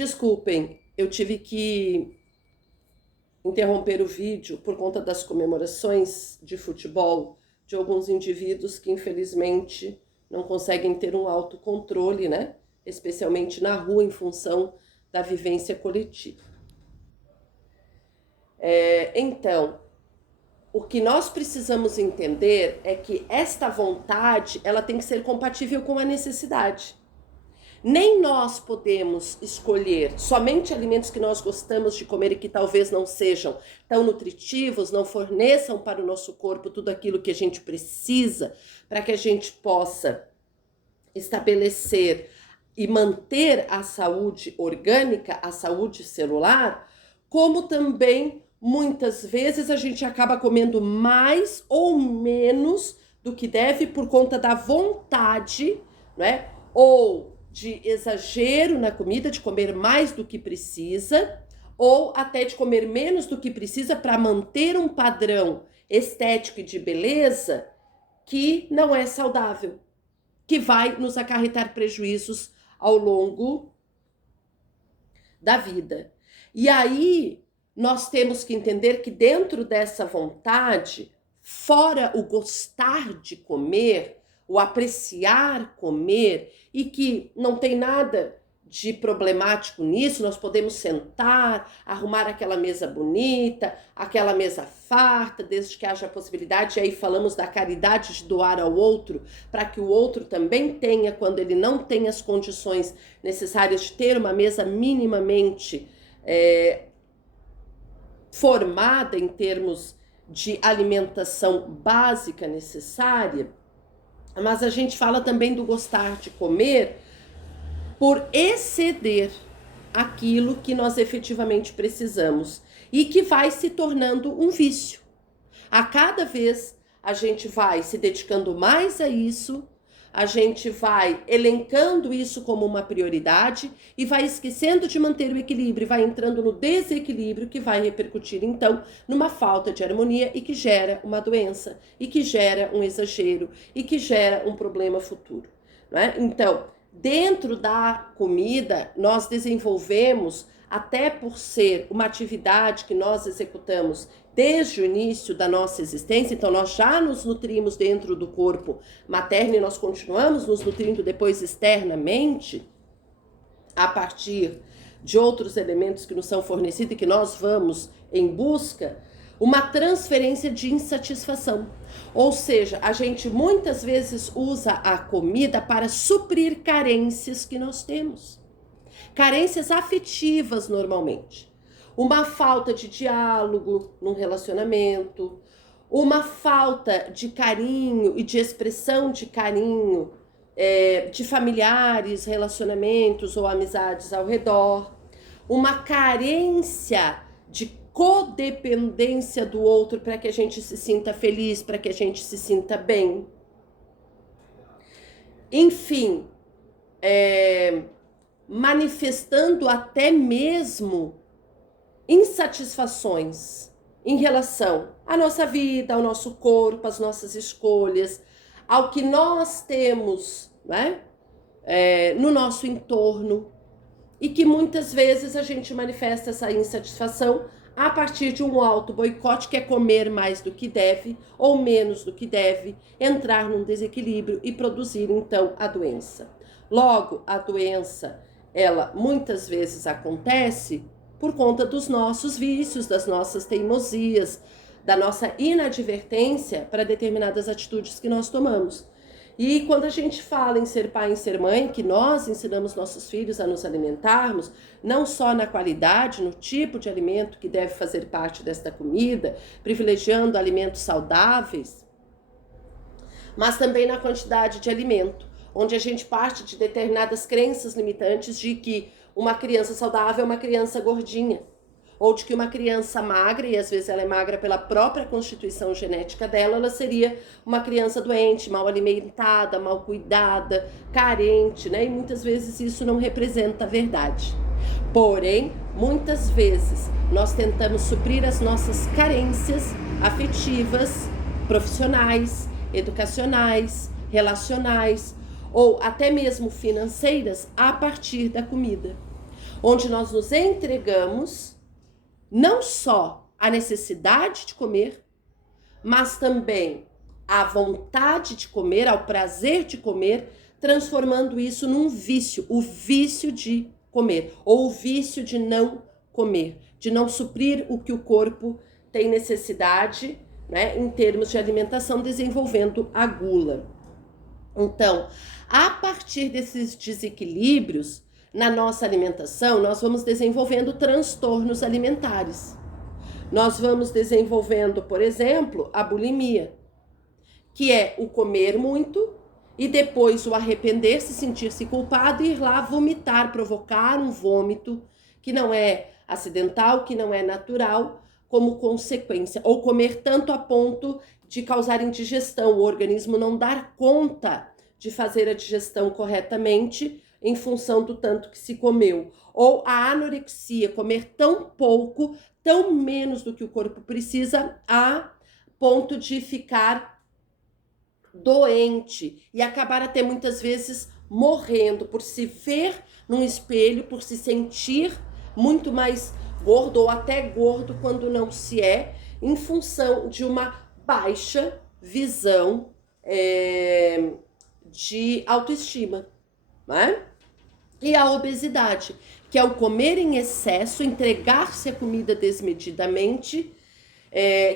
Desculpem, eu tive que interromper o vídeo por conta das comemorações de futebol de alguns indivíduos que infelizmente não conseguem ter um autocontrole, né? Especialmente na rua em função da vivência coletiva. Então, o que nós precisamos entender é que esta vontade, ela tem que ser compatível com a necessidade. Nem nós podemos escolher somente alimentos que nós gostamos de comer e que talvez não sejam tão nutritivos, não forneçam para o nosso corpo tudo aquilo que a gente precisa para que a gente possa estabelecer e manter a saúde orgânica, a saúde celular, como também muitas vezes a gente acaba comendo mais ou menos do que deve por conta da vontade, né? Ou de exagero na comida, de comer mais do que precisa, ou até de comer menos do que precisa para manter um padrão estético e de beleza que não é saudável, que vai nos acarretar prejuízos ao longo da vida. E aí nós temos que entender que dentro dessa vontade, fora o gostar de comer, o apreciar comer, e que não tem nada de problemático nisso, nós podemos sentar, arrumar aquela mesa bonita, aquela mesa farta, desde que haja a possibilidade, e aí falamos da caridade de doar ao outro, para que o outro também tenha, quando ele não tem as condições necessárias de ter uma mesa minimamente formada em termos de alimentação básica necessária. Mas a gente fala também do gostar de comer por exceder aquilo que nós efetivamente precisamos e que vai se tornando um vício. A cada vez a gente vai se dedicando mais a isso, a gente vai elencando isso como uma prioridade e vai esquecendo de manter o equilíbrio, vai entrando no desequilíbrio que vai repercutir então numa falta de harmonia e que gera uma doença, e que gera um exagero, e que gera um problema futuro, não é? Então, dentro da comida, nós desenvolvemos, até por ser uma atividade que nós executamos desde o início da nossa existência, então nós já nos nutrimos dentro do corpo materno e nós continuamos nos nutrindo depois externamente, a partir de outros elementos que nos são fornecidos e que nós vamos em busca, uma transferência de insatisfação. Ou seja, a gente muitas vezes usa a comida para suprir carências que nós temos. Carências afetivas normalmente. Uma falta de diálogo num relacionamento, uma falta de carinho e de expressão de carinho de familiares, relacionamentos ou amizades ao redor, uma carência de codependência do outro para que a gente se sinta feliz, para que a gente se sinta bem. Enfim, manifestando até mesmo insatisfações em relação à nossa vida, ao nosso corpo, às nossas escolhas, ao que nós temos, né, no nosso entorno, e que muitas vezes a gente manifesta essa insatisfação a partir de um auto-boicote, que é comer mais do que deve ou menos do que deve, entrar num desequilíbrio e produzir então a doença. Logo, a doença, ela muitas vezes acontece por conta dos nossos vícios, das nossas teimosias, da nossa inadvertência para determinadas atitudes que nós tomamos. E quando a gente fala em ser pai e ser mãe, que nós ensinamos nossos filhos a nos alimentarmos, não só na qualidade, no tipo de alimento que deve fazer parte desta comida, privilegiando alimentos saudáveis, mas também na quantidade de alimento, onde a gente parte de determinadas crenças limitantes de que uma criança saudável é uma criança gordinha, ou de que uma criança magra, e às vezes ela é magra pela própria constituição genética dela, ela seria uma criança doente, mal alimentada, mal cuidada, carente, né? E muitas vezes isso não representa a verdade. Porém, muitas vezes nós tentamos suprir as nossas carências afetivas, profissionais, educacionais, relacionais, ou até mesmo financeiras, a partir da comida. onde nós nos entregamos não só à necessidade de comer, mas também à vontade de comer, ao prazer de comer, transformando isso num vício, o vício de comer, ou o vício de não comer, de não suprir o que o corpo tem necessidade, né, em termos de alimentação, desenvolvendo a gula. Então, a partir desses desequilíbrios na nossa alimentação, nós vamos desenvolvendo transtornos alimentares. Nós vamos desenvolvendo, por exemplo, a bulimia, que é o comer muito e depois o arrepender-se, sentir-se culpado e ir lá vomitar, provocar um vômito que não é acidental, que não é natural, como consequência. Ou comer tanto a ponto de causar indigestão, o organismo não dar conta de fazer a digestão corretamente em função do tanto que se comeu. Ou a anorexia, comer tão pouco, tão menos do que o corpo precisa, a ponto de ficar doente e acabar até muitas vezes morrendo por se ver num espelho, por se sentir muito mais gordo ou até gordo quando não se é, em função de uma baixa visão de autoestima, né? E a obesidade, que é o comer em excesso, entregar-se à comida desmedidamente,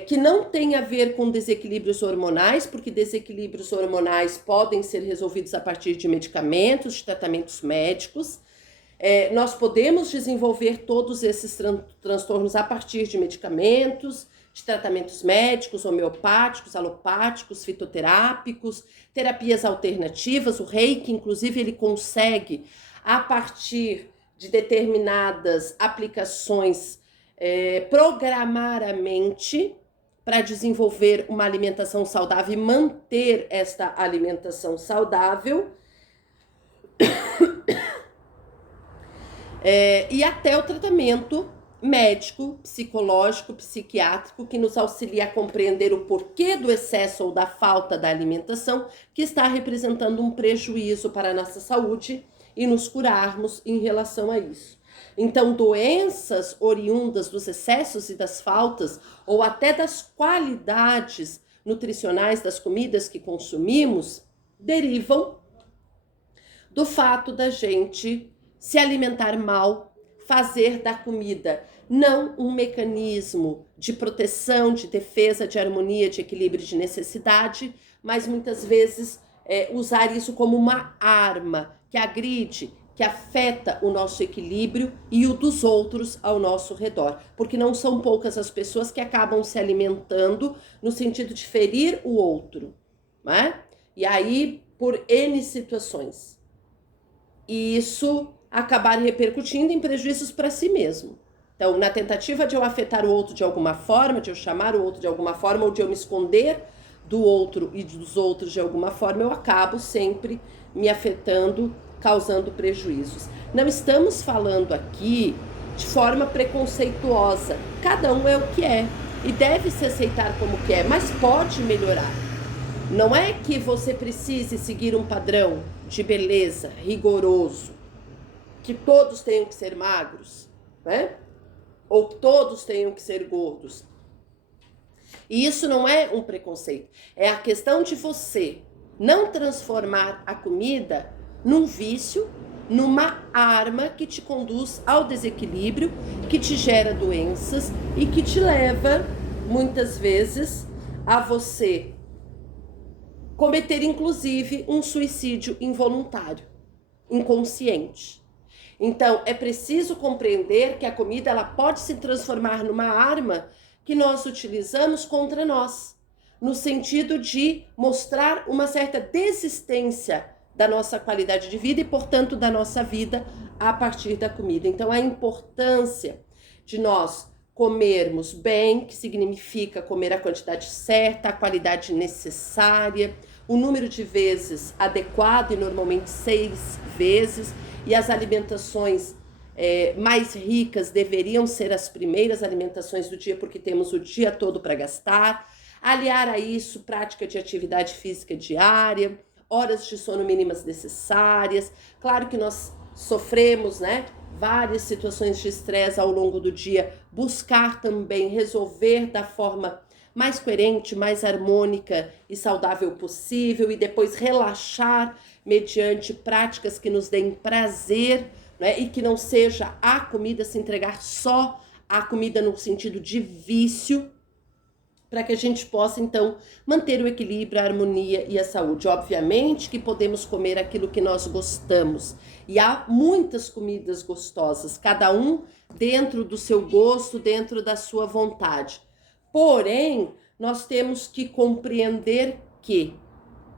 que não tem a ver com desequilíbrios hormonais, porque desequilíbrios hormonais podem ser resolvidos a partir de medicamentos, de tratamentos médicos. Nós podemos desenvolver todos esses transtornos a partir de medicamentos, de tratamentos médicos, homeopáticos, alopáticos, fitoterápicos, terapias alternativas. O Reiki, inclusive, ele consegue, a partir de determinadas aplicações, programar a mente para desenvolver uma alimentação saudável e manter esta alimentação saudável. E até o tratamento médico, psicológico, psiquiátrico, que nos auxilia a compreender o porquê do excesso ou da falta da alimentação, que está representando um prejuízo para a nossa saúde, e nos curarmos em relação a isso. Então, doenças oriundas dos excessos e das faltas, ou até das qualidades nutricionais das comidas que consumimos, derivam do fato da gente se alimentar mal, fazer da comida não um mecanismo de proteção, de defesa, de harmonia, de equilíbrio, de necessidade, mas muitas vezes usar isso como uma arma que agride, que afeta o nosso equilíbrio e o dos outros ao nosso redor. Porque não são poucas as pessoas que acabam se alimentando no sentido de ferir o outro, né? E aí, por N situações. E isso acabar repercutindo em prejuízos para si mesmo. Então, na tentativa de eu afetar o outro de alguma forma, de eu chamar o outro de alguma forma, ou de eu me esconder do outro e dos outros de alguma forma, eu acabo sempre me afetando, causando prejuízos. Não estamos falando aqui de forma preconceituosa. Cada um é o que é e deve se aceitar como que é, mas pode melhorar. Não é que você precise seguir um padrão de beleza rigoroso, que todos tenham que ser magros, né? Ou todos tenham que ser gordos. E isso não é um preconceito. É a questão de você não transformar a comida num vício, numa arma que te conduz ao desequilíbrio, que te gera doenças e que te leva, muitas vezes, a você cometer, inclusive, um suicídio involuntário, inconsciente. Então, é preciso compreender que a comida ela pode se transformar numa arma que nós utilizamos contra nós, no sentido de mostrar uma certa desistência da nossa qualidade de vida e, portanto, da nossa vida a partir da comida. Então, a importância de nós comermos bem, que significa comer a quantidade certa, a qualidade necessária, o número de vezes adequado, e normalmente 6 vezes, e as alimentações mais ricas deveriam ser as primeiras alimentações do dia, porque temos o dia todo para gastar. Aliar a isso prática de atividade física diária, horas de sono mínimas necessárias. Claro que nós sofremos, né, várias situações de estresse ao longo do dia, buscar também resolver da forma mais coerente, mais harmônica e saudável possível, e depois relaxar mediante práticas que nos deem prazer, né? E que não seja a comida, se entregar só à comida no sentido de vício, para que a gente possa, então, manter o equilíbrio, a harmonia e a saúde. Obviamente que podemos comer aquilo que nós gostamos. E há muitas comidas gostosas, cada um dentro do seu gosto, dentro da sua vontade. Porém, nós temos que compreender que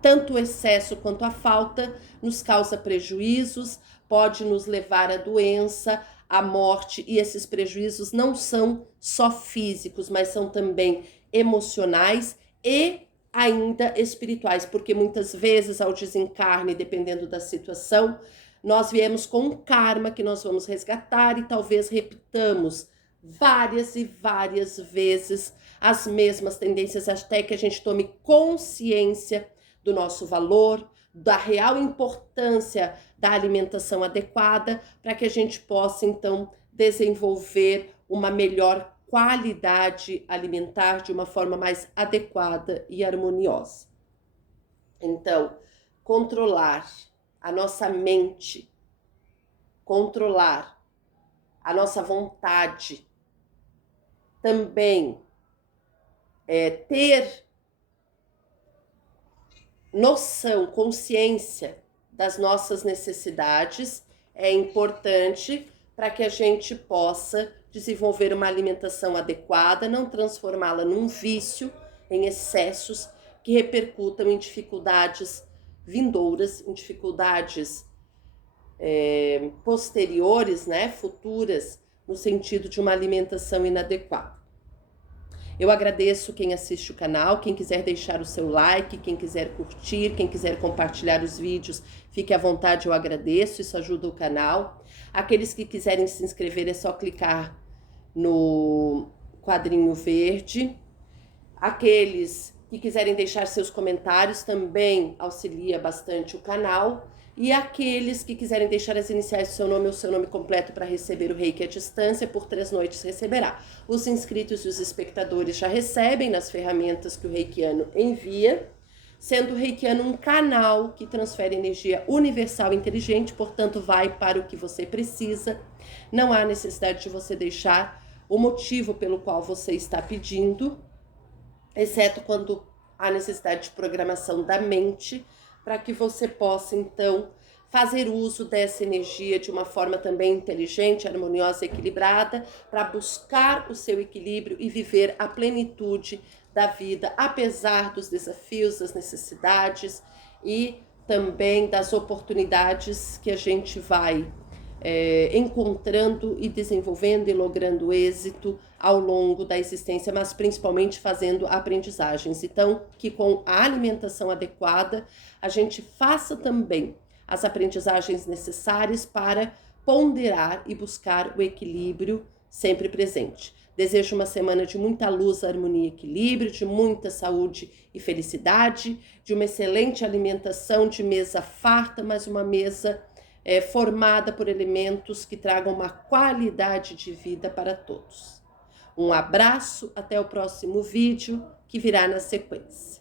tanto o excesso quanto a falta nos causa prejuízos, pode nos levar à doença, à morte, e esses prejuízos não são só físicos, mas são também emocionais e ainda espirituais, porque muitas vezes ao desencarne, dependendo da situação, nós viemos com um karma que nós vamos resgatar e talvez repitamos várias e várias vezes as mesmas tendências até que a gente tome consciência do nosso valor, da real importância da alimentação adequada, para que a gente possa então desenvolver uma melhor qualidade alimentar de uma forma mais adequada e harmoniosa. Então, controlar a nossa mente, controlar a nossa vontade, também ter noção, consciência das nossas necessidades é importante para que a gente possa desenvolver uma alimentação adequada, não transformá-la num vício, em excessos que repercutam em dificuldades vindouras, em dificuldades posteriores, né, futuras, no sentido de uma alimentação inadequada. Eu agradeço quem assiste o canal, quem quiser deixar o seu like, quem quiser curtir, quem quiser compartilhar os vídeos, fique à vontade, eu agradeço, isso ajuda o canal. Aqueles que quiserem se inscrever é só clicar no quadrinho verde. Aqueles que quiserem deixar seus comentários também auxilia bastante o canal. E aqueles que quiserem deixar as iniciais do seu nome ou seu nome completo para receber o Reiki à distância, por 3 noites receberá. Os inscritos e os espectadores já recebem nas ferramentas que o reikiano envia, sendo o reikiano um canal que transfere energia universal e inteligente, portanto vai para o que você precisa. Não há necessidade de você deixar o motivo pelo qual você está pedindo, exceto quando há necessidade de programação da mente, para que você possa, então, fazer uso dessa energia de uma forma também inteligente, harmoniosa e equilibrada, para buscar o seu equilíbrio e viver a plenitude da vida, apesar dos desafios, das necessidades e também das oportunidades que a gente vai encontrando e desenvolvendo e logrando êxito ao longo da existência, mas principalmente fazendo aprendizagens. Então, que com a alimentação adequada, a gente faça também as aprendizagens necessárias para ponderar e buscar o equilíbrio sempre presente. Desejo uma semana de muita luz, harmonia e equilíbrio, de muita saúde e felicidade, de uma excelente alimentação, de mesa farta, mas uma mesa formada por elementos que tragam uma qualidade de vida para todos. Um abraço, até o próximo vídeo que virá na sequência.